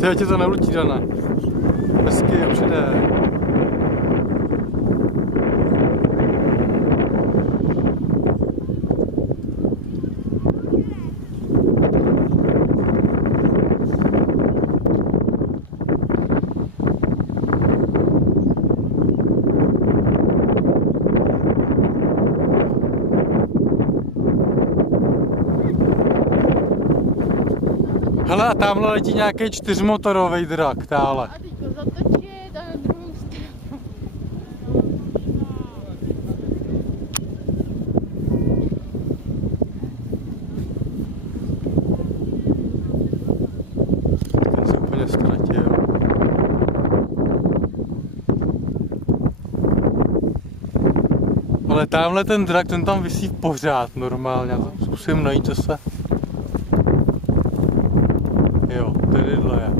Ty tě to neulítí, Dana. Hezky přijde. Hele, a tamhle letí nějaký 4motorový drak, táhle. A teďko zatočit a na druhou stranu. Ten se úplně ztratil. Ale tamhle ten drak, ten tam visí pořád normálně. Zkusím najít zase. Jo, tadyhle je.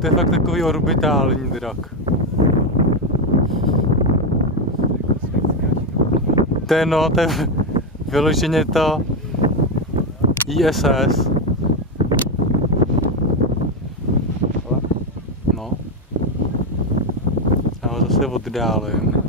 To je fakt takový orbitální drak. To je no, to je vyloženě to ISS. No. Já ho zase oddálím.